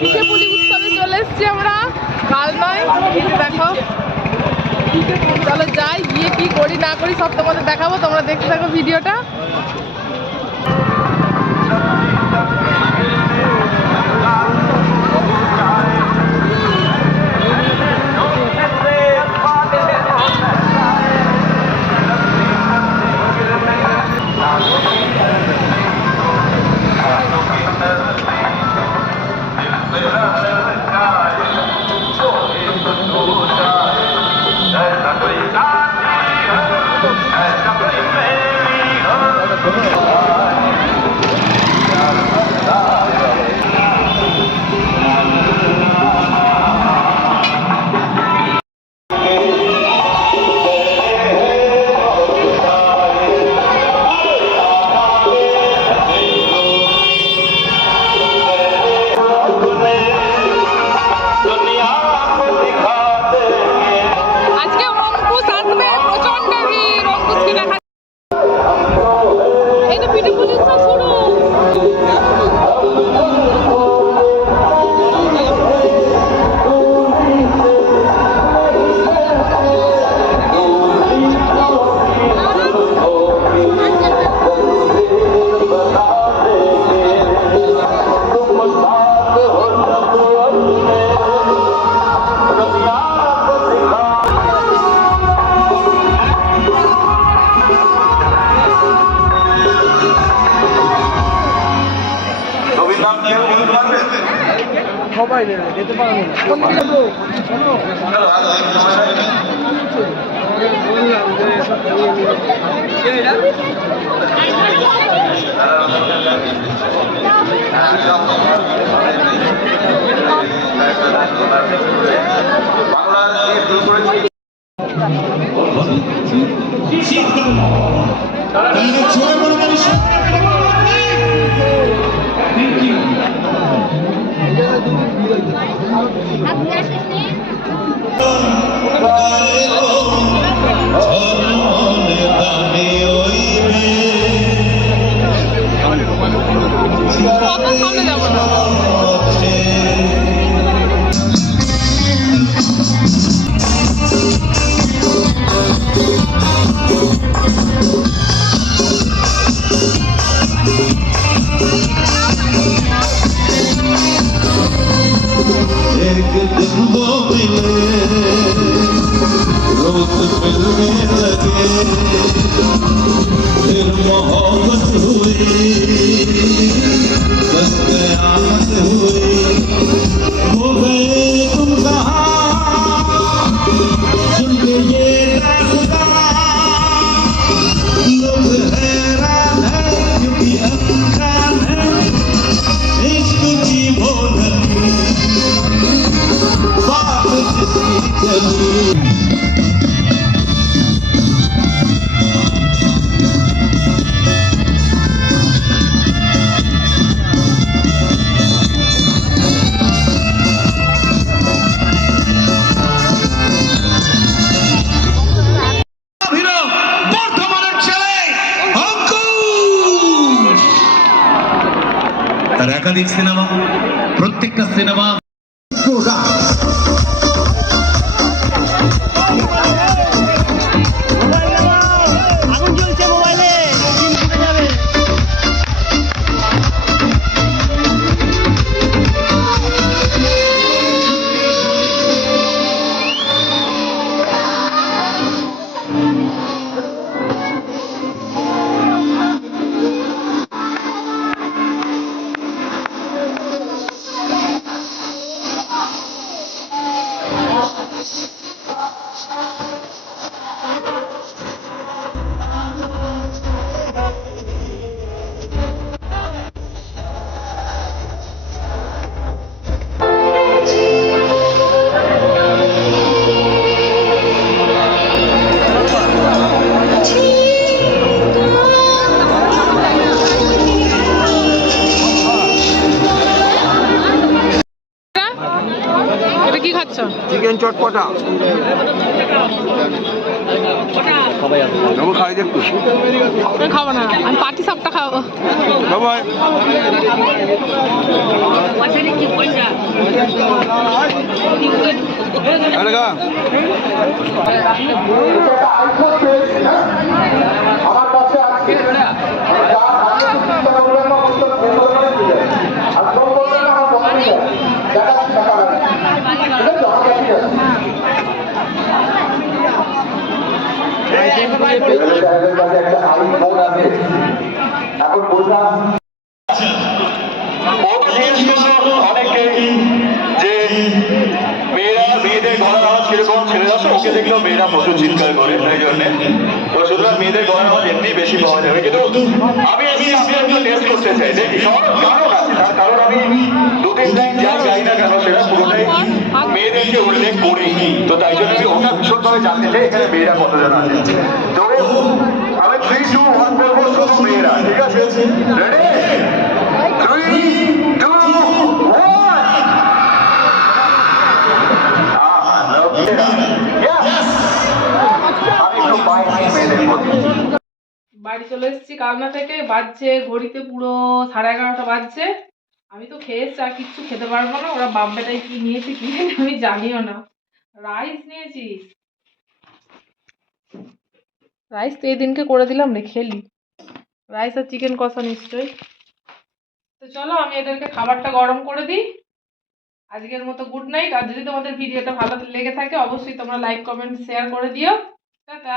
পিঠেপুলি উৎসবে চলে এসছি আমরা, কাল নয়। এই যে দেখো, চলো যাই, গিয়ে কি করি না করি সব তোমাদের দেখাবো, তোমরা দেখতে থাকো ভিডিওটা। সবাই যেতে পারবে তার একাধিক সিনেমা, প্রত্যেকটা সিনেমা আচ্ছা চিকেন চটপটা বাবু খাই দেখতো আমি খাবো না, আমি পাটি সাপটা খাবো। বাবু আমার কাছে আজকে এখন বললাম অনেকেই যে মেয়েদের গলার আওয়াজ কিরকম, ছেলেরা তো ওকে দেখলেও মেয়েরা প্রচুর চিৎকার করে, তাই জন্য তো সুতরাং মেয়েদের গলার আওয়াজ এমনি বেশি পাওয়া যাবে। কিন্তু আমি একটু টেস্ট করতে চাই, দেখি কারণ আছে, তার কারণ আমি 2-3 লাইন যা গাই না কেন সেটা পুরোটাই মেয়েদেরকে উল্লেখ করি, তো তাই জন্য আমি ওটা ভীষণভাবে জানতে চাই এখানে মেয়েরা কতজন আছে। তো আমি 3, 2, 1 বলবো, শুধু মেয়েরা, ঠিক আছে? রেডি? 3, 2, 1। বাড়ি চলে এসেছি কালনা থেকে, বাজছে ঘড়িতে পুরো 11:30 বাজছে। আমি তো খেয়ে এসছি, আর কিচ্ছু খেতে পারবো না। ওরা বাপ বেটাই কি নিয়েছে কি আমি জানিও না। রাইস নিয়েছিস? রাইস তো এই দিনকে করে দিলাম রে, খেলি। রাইস আর চিকেন কষা নিশ্চয়ই। তো চলো আমি এদেরকে খাবারটা গরম করে দিই। আজকের মতো গুড নাইট। আর যদি তোমাদের ভিডিওটা ভালো লেগে থাকে অবশ্যই তোমরা লাইক কমেন্ট শেয়ার করে দিও। টাটা।